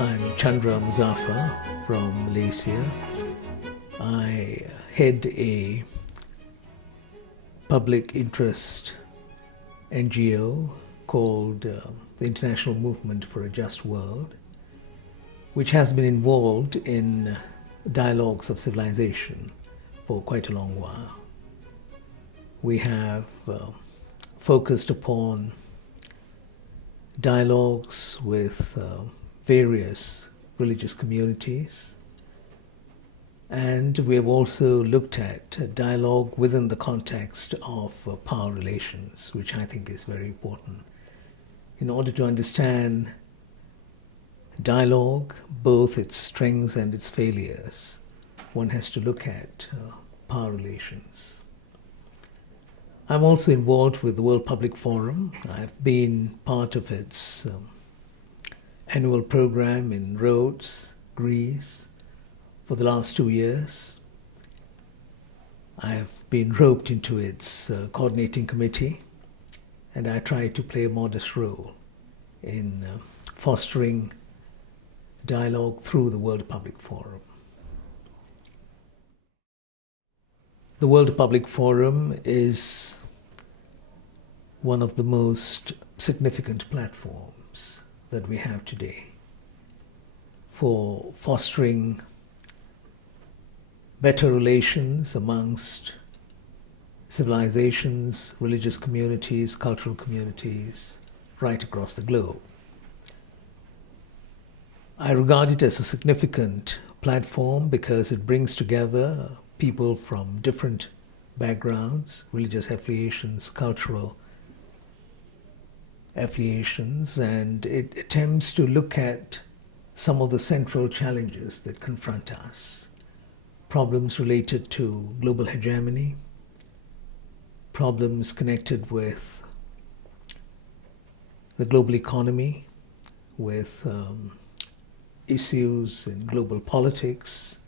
I'm Chandra Muzaffar from Malaysia. I head a public interest NGO called the International Movement for a Just World, which has been involved in dialogues of civilization for quite a long while. We have focused upon dialogues with various religious communities, and we have also looked at dialogue within the context of power relations, which I think is very important. In order to understand dialogue, both its strengths and its failures, one has to look at power relations. I'm also involved with the World Public Forum. I've been part of its annual program in Rhodes, Greece, for the last 2 years. I have been roped into its coordinating committee, and I try to play a modest role in fostering dialogue through the World Public Forum. The World Public Forum is one of the most significant platforms that we have today for fostering better relations amongst civilizations, religious communities, cultural communities right across the globe. I regard it as a significant platform because it brings together people from different backgrounds, religious affiliations, cultural affiliations, and it attempts to look at some of the central challenges that confront us. Problems related to global hegemony, problems connected with the global economy, with issues in global politics.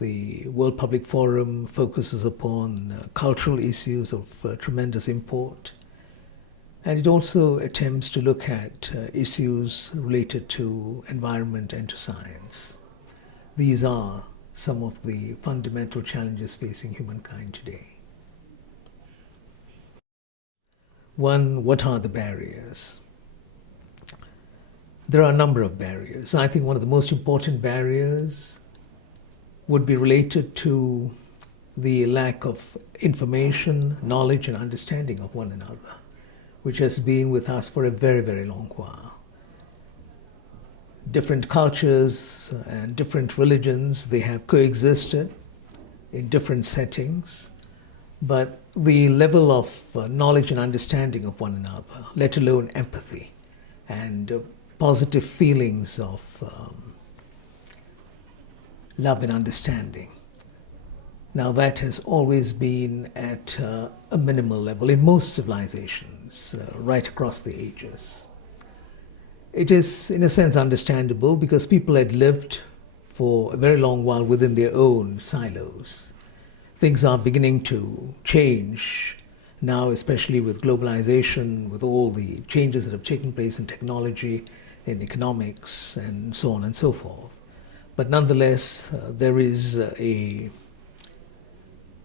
The World Public Forum focuses upon cultural issues of tremendous import. And it also attempts to look at issues related to environment and to science. These are some of the fundamental challenges facing humankind today. One, what are the barriers? There are a number of barriers. I think one of the most important barriers would be related to the lack of information, knowledge, and understanding of one another, which has been with us for a very, very long while. Different cultures and different religions, they have coexisted in different settings, but the level of knowledge and understanding of one another, let alone empathy and positive feelings of love and understanding, now that has always been at a minimal level in most civilizations right across the ages. It is in a sense understandable because people had lived for a very long while within their own silos. Things are beginning to change now, especially with globalization, with all the changes that have taken place in technology, in economics, and so on and so forth. But nonetheless, there is a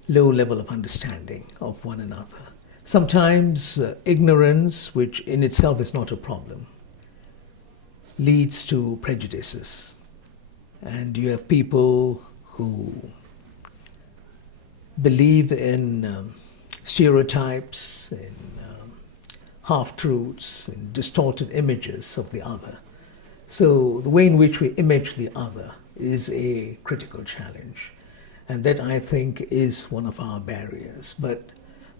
low level of understanding of one another. Sometimes ignorance, which in itself is not a problem, leads to prejudices. And you have people who believe in stereotypes, in half-truths, in distorted images of the other. So the way in which we image the other is a critical challenge. And that, I think, is one of our barriers. But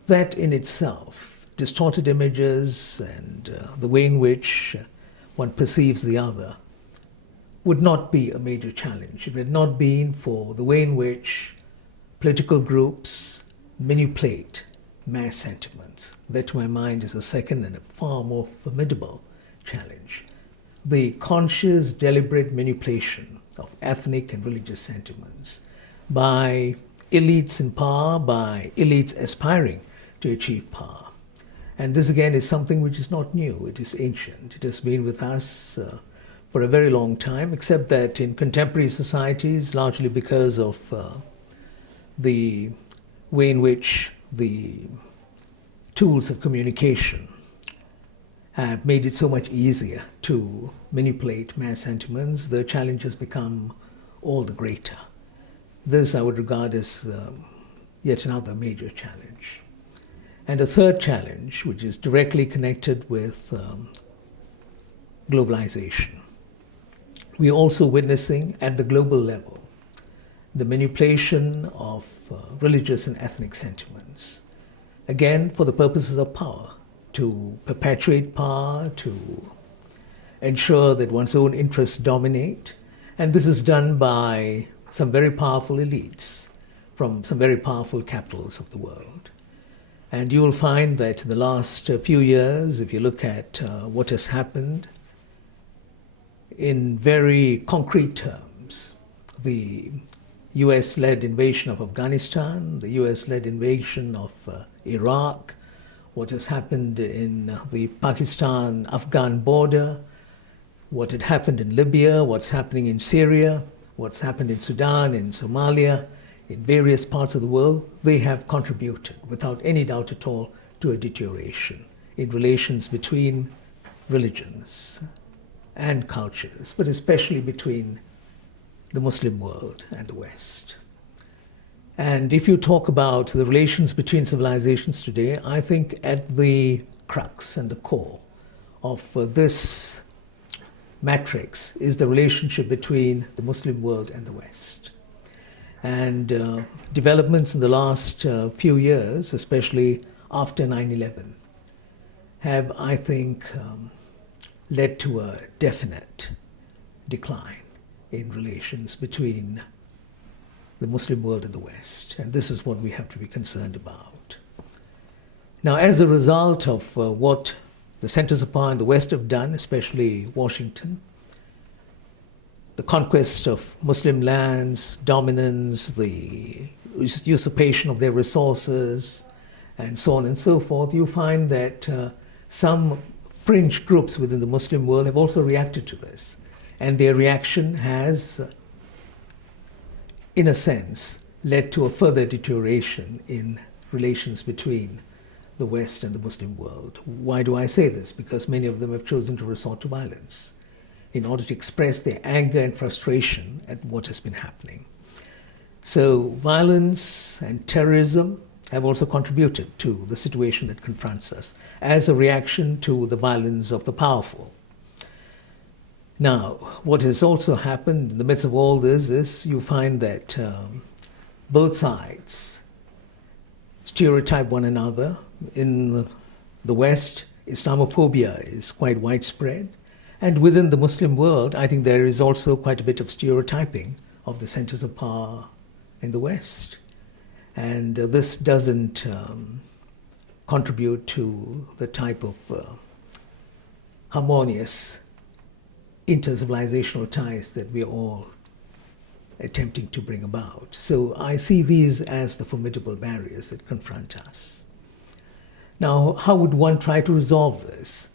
that in itself, distorted images and the way in which one perceives the other, would not be a major challenge. It had not been for the way in which political groups manipulate mass sentiments. That, to my mind, is a second and a far more formidable challenge. The conscious, deliberate manipulation of ethnic and religious sentiments by elites in power, by elites aspiring to achieve power. And this again is something which is not new, it is ancient. It has been with us for a very long time, except that in contemporary societies, largely because of the way in which the tools of communication have made it so much easier to manipulate mass sentiments, the challenge has become all the greater. This I would regard as yet another major challenge. And a third challenge, which is directly connected with globalization. We are also witnessing at the global level the manipulation of religious and ethnic sentiments, again for the purposes of power, to perpetuate power, to ensure that one's own interests dominate. And this is done by some very powerful elites from some very powerful capitals of the world. And you will find that in the last few years, if you look at what has happened, in very concrete terms, the US-led invasion of Afghanistan, the US-led invasion of Iraq, what has happened in the Pakistan-Afghan border, what had happened in Libya, what's happening in Syria, what's happened in Sudan, in Somalia, in various parts of the world, they have contributed, without any doubt at all, to a deterioration in relations between religions and cultures, but especially between the Muslim world and the West. And if you talk about the relations between civilizations today, I think at the crux and the core of this matrix is the relationship between the Muslim world and the West. And developments in the last few years, especially after 9/11, have, I think, led to a definite decline in relations between the Muslim world and the West. And this is what we have to be concerned about. Now, as a result of what the centers of power in the West have done, especially Washington, the conquest of Muslim lands, dominance, the usurpation of their resources, and so on and so forth, you find that some fringe groups within the Muslim world have also reacted to this. And their reaction has, in a sense, led to a further deterioration in relations between the West and the Muslim world. Why do I say this? Because many of them have chosen to resort to violence in order to express their anger and frustration at what has been happening. So violence and terrorism have also contributed to the situation that confronts us as a reaction to the violence of the powerful. Now, what has also happened in the midst of all this is you find that both sides stereotype one another. In the West, Islamophobia is quite widespread. And within the Muslim world, I think there is also quite a bit of stereotyping of the centers of power in the West. And this doesn't contribute to the type of harmonious inter-civilizational ties that we are all attempting to bring about. So I see these as the formidable barriers that confront us. Now, how would one try to resolve this?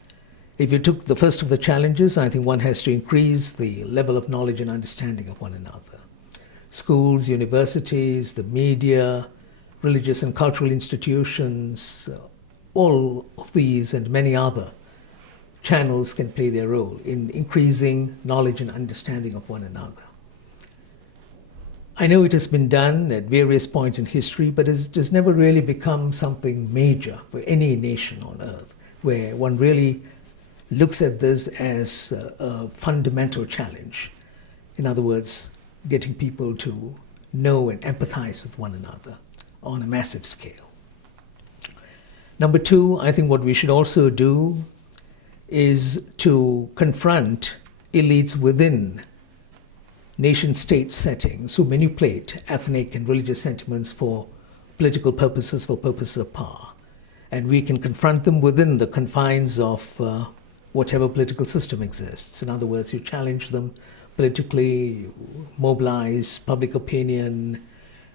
If you took the first of the challenges, I think one has to increase the level of knowledge and understanding of one another. Schools, universities, the media, religious and cultural institutions, all of these and many other channels can play their role in increasing knowledge and understanding of one another. I know it has been done at various points in history, but it has never really become something major for any nation on earth, where one really looks at this as a fundamental challenge. In other words, getting people to know and empathize with one another on a massive scale. Number two, I think what we should also do is to confront elites within nation-state settings who manipulate ethnic and religious sentiments for political purposes, for purposes of power. And we can confront them within the confines of whatever political system exists. In other words, you challenge them politically, you mobilize public opinion,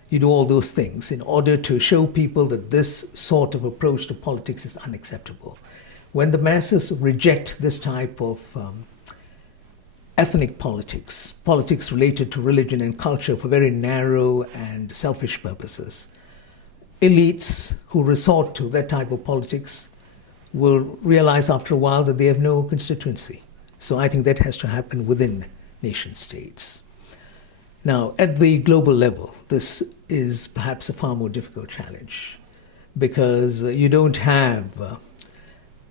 you do all those things in order to show people that this sort of approach to politics is unacceptable. When the masses reject this type of ethnic politics, politics related to religion and culture for very narrow and selfish purposes. Elites who resort to that type of politics will realize after a while that they have no constituency. So I think that has to happen within nation states. Now, at the global level, this is perhaps a far more difficult challenge because you don't have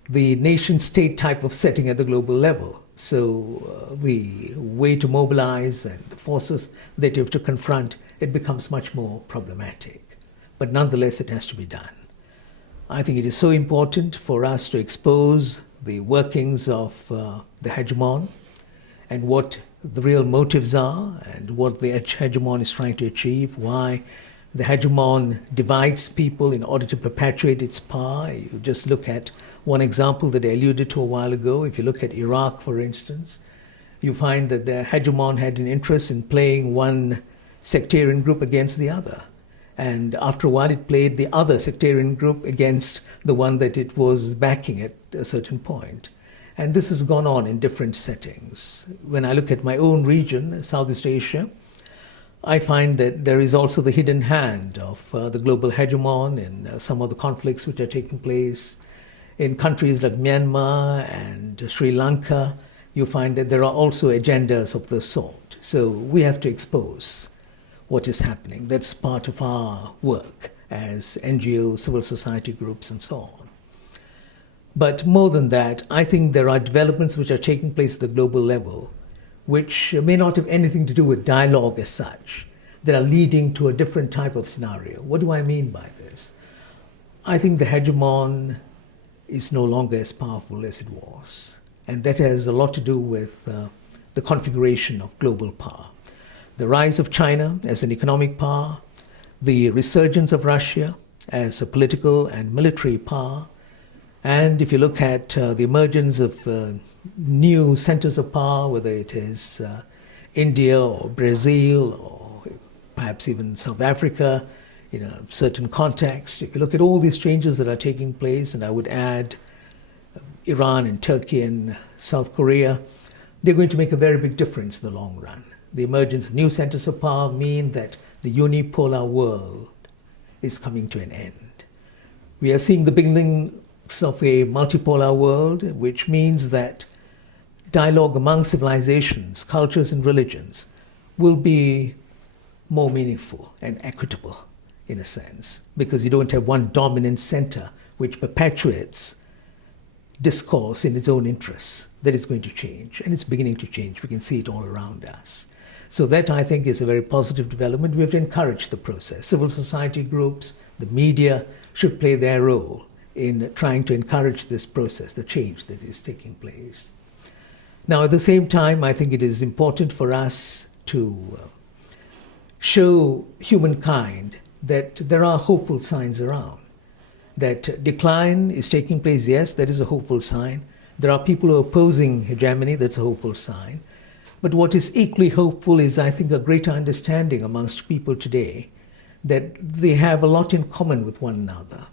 the nation-state type of setting at the global level. So the way to mobilize and the forces that you have to confront, it becomes much more problematic. But nonetheless, it has to be done. I think it is so important for us to expose the workings of the hegemon and what the real motives are and what the hegemon is trying to achieve, why the hegemon divides people in order to perpetuate its power. You just look at one example that I alluded to a while ago. If you look at Iraq, for instance, you find that the hegemon had an interest in playing one sectarian group against the other. And after a while, it played the other sectarian group against the one that it was backing at a certain point. And this has gone on in different settings. When I look at my own region, Southeast Asia, I find that there is also the hidden hand of the global hegemon in some of the conflicts which are taking place. In countries like Myanmar and Sri Lanka, you find that there are also agendas of the sort. So we have to expose what is happening. That's part of our work as NGOs, civil society groups, and so on. But more than that, I think there are developments which are taking place at the global level which may not have anything to do with dialogue as such, that are leading to a different type of scenario. What do I mean by this? I think the hegemon is no longer as powerful as it was. And that has a lot to do with the configuration of global power. The rise of China as an economic power, the resurgence of Russia as a political and military power, and if you look at the emergence of new centers of power, whether it is India or Brazil or perhaps even South Africa, in a certain context, if you look at all these changes that are taking place, and I would add Iran and Turkey and South Korea, they're going to make a very big difference in the long run. The emergence of new centers of power mean that the unipolar world is coming to an end. We are seeing the beginning of a multipolar world, which means that dialogue among civilizations, cultures, and religions will be more meaningful and equitable in a sense, because you don't have one dominant center which perpetuates discourse in its own interests. That is going to change, and it's beginning to change. We can see it all around us. So that, I think, is a very positive development. We have to encourage the process. Civil society groups, the media should play their role in trying to encourage this process, the change that is taking place. Now, at the same time, I think it is important for us to show humankind that there are hopeful signs around. That decline is taking place, yes, that is a hopeful sign. There are people who are opposing hegemony, that's a hopeful sign. But what is equally hopeful is, I think, a greater understanding amongst people today that they have a lot in common with one another.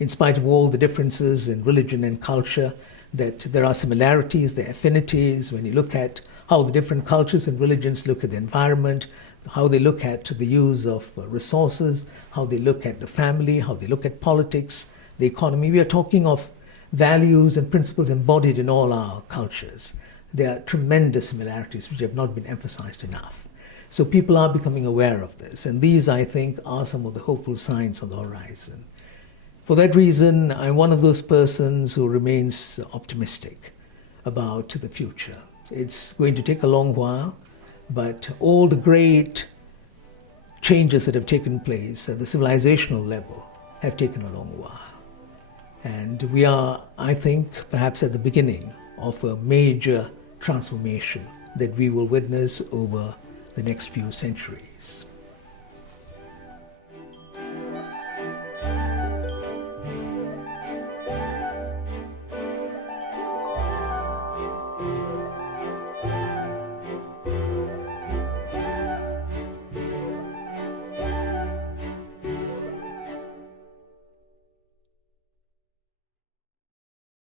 In spite of all the differences in religion and culture, that there are similarities, there are affinities. When you look at how the different cultures and religions look at the environment, how they look at the use of resources, how they look at the family, how they look at politics, the economy. We are talking of values and principles embodied in all our cultures. There are tremendous similarities which have not been emphasized enough. So people are becoming aware of this, and these, I think, are some of the hopeful signs on the horizon. For that reason, I'm one of those persons who remains optimistic about the future. It's going to take a long while, but all the great changes that have taken place at the civilizational level have taken a long while. And we are, I think, perhaps at the beginning of a major transformation that we will witness over the next few centuries.